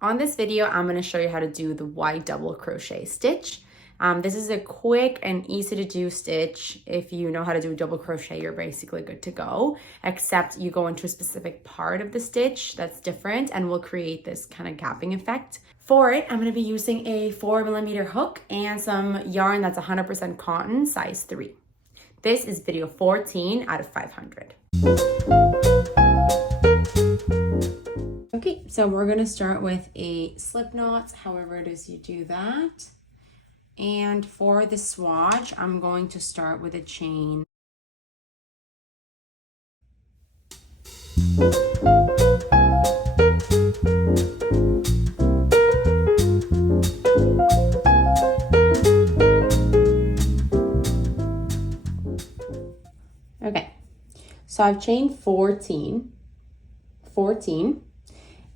On this video, I'm going to show you how to do the wide double crochet stitch. This is a quick and easy to do stitch. If you know how to do double crochet, you're basically good to go, except you go into a specific part of the stitch that's different and will create this kind of gapping effect. For it, I'm going to be using a 4mm hook and some yarn that's 100% cotton, size 3. This is video 14 out of 500. Okay, so we're going to start with a slip knot, however it is you do that. And for the swatch, I'm going to start with a chain. Okay, so I've chained 14.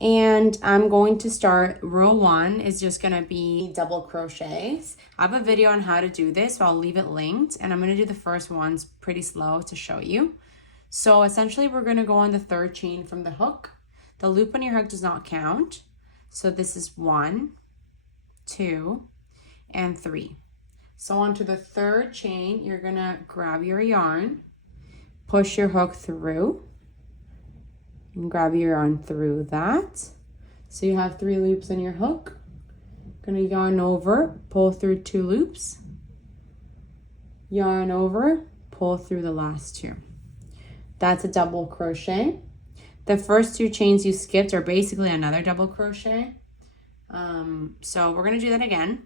And I'm going to start row 1 is just going to be double crochets. I have a video on how to do this, so I'll leave it linked. And I'm going to do the first ones pretty slow to show you. So essentially we're going to go on the 3rd chain from the hook. The loop on your hook does not count. So this is 1, 2, and 3. So onto the 3rd chain, you're going to grab your yarn, push your hook through, and grab your yarn through that. So you have 3 loops in your hook. Gonna yarn over, pull through 2 loops, yarn over, pull through the last 2. That's a double crochet. The first 2 chains you skipped are basically another double crochet. So we're gonna do that again.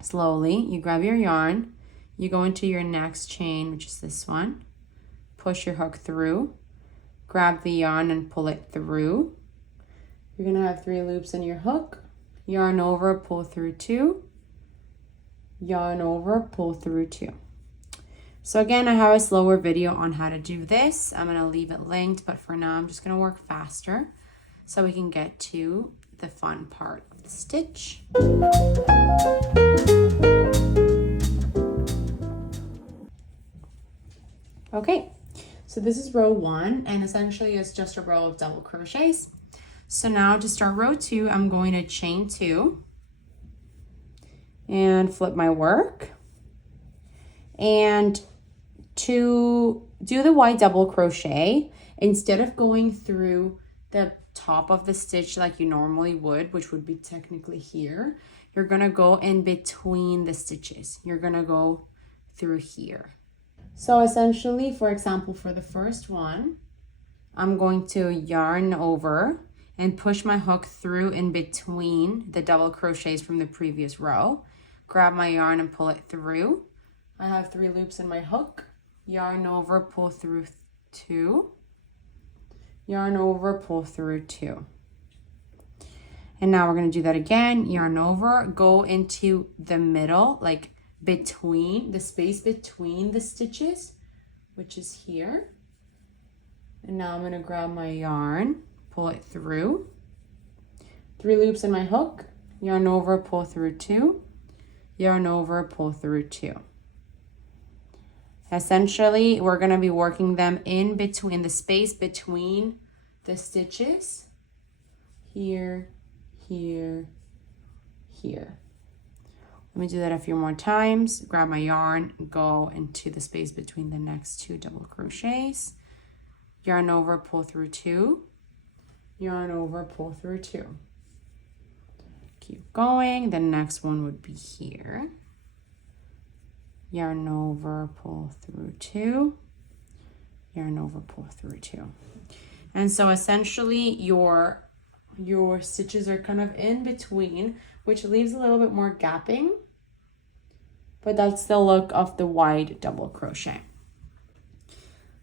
Slowly, you grab your yarn, you go into your next chain, which is this one, push your hook through, grab the yarn and pull it through. You're gonna have 3 loops in your hook, yarn over, pull through 2, yarn over, pull through 2. So again, I have a slower video on how to do this. I'm gonna leave it linked, but for now I'm just gonna work faster so we can get to the fun part of the stitch. Okay. So this is row 1, and essentially it's just a row of double crochets. So now to start row 2, I'm going to chain 2 and flip my work. And to do the wide double crochet, instead of going through the top of the stitch like you normally would, which would be technically here, you're gonna go in between the stitches. You're gonna go through here. So essentially, for example, for the first one, I'm going to yarn over and push my hook through in between the double crochets from the previous row. Grab my yarn and pull it through. I have 3 loops in my hook. Yarn over, pull through 2. Yarn over, pull through 2. And now we're going to do that again. Yarn over, go into the middle, like between the space between the stitches, which is here. And now I'm going to grab my yarn, pull it through, 3 loops in my hook, yarn over, pull through 2, yarn over, pull through 2. Essentially, we're going to be working them in between the space between the stitches, here, here, here. Let me do that a few more times. Grab my yarn, go into the space between the next 2 double crochets. Yarn over, pull through 2. Yarn over, pull through 2. Keep going. The next one would be here. Yarn over, pull through 2. Yarn over, pull through 2. And so essentially your stitches are kind of in between, which leaves a little bit more gapping, but that's the look of the wide double crochet.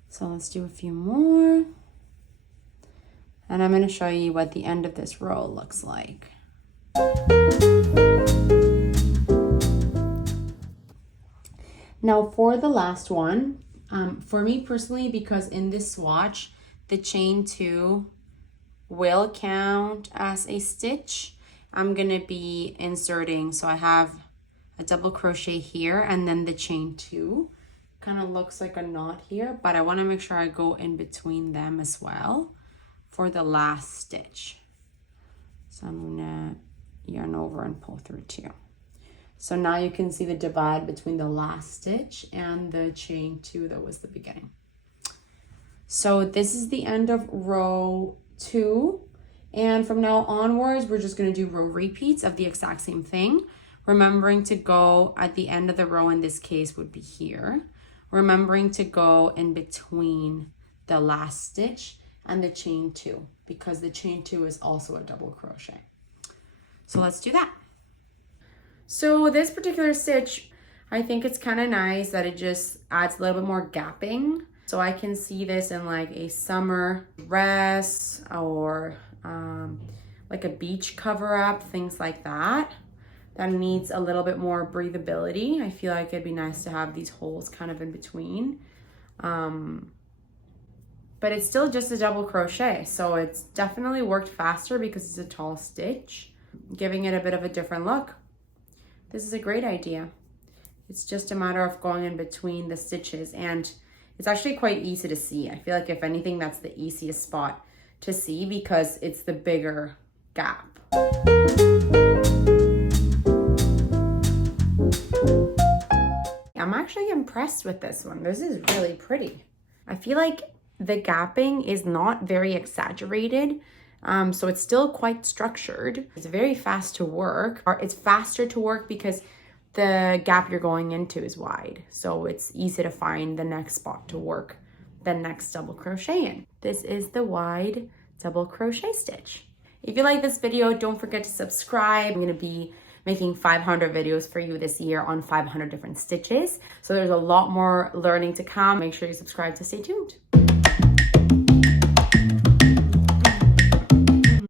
So let's do a few more. And I'm going to show you what the end of this row looks like. Now for the last one, for me personally, because in this swatch, the chain 2 will count as a stitch, I'm gonna be inserting, so I have a double crochet here and then the chain 2 kind of looks like a knot here, but I want to make sure I go in between them as well for the last stitch. So I'm gonna yarn over and pull through 2. So now you can see the divide between the last stitch and the chain 2 that was the beginning. So this is the end of row 2. And from now onwards, we're just gonna do row repeats of the exact same thing. Remembering to go at the end of the row, in this case would be here. Remembering to go in between the last stitch and the chain 2, because the chain 2 is also a double crochet. So let's do that. So this particular stitch, I think it's kind of nice that it just adds a little bit more gapping. So I can see this in like a summer dress or like a beach cover up, things like that. That needs a little bit more breathability. I feel like it'd be nice to have these holes kind of in between. But it's still just a double crochet. So it's definitely worked faster because it's a tall stitch, giving it a bit of a different look. This is a great idea. It's just a matter of going in between the stitches, and it's actually quite easy to see. I feel like if anything, that's the easiest spot to see because it's the bigger gap. I'm actually impressed with this one. This is really pretty. I feel like the gapping is not very exaggerated. So it's still quite structured. It's very fast to work. It's faster to work because the gap you're going into is wide. So it's easy to find the next spot to work the next double crochet in. This is the wide double crochet stitch. If you like this video, don't forget to subscribe. I'm gonna be making 500 videos for you this year on 500 different stitches. So there's a lot more learning to come. Make sure you subscribe to stay tuned.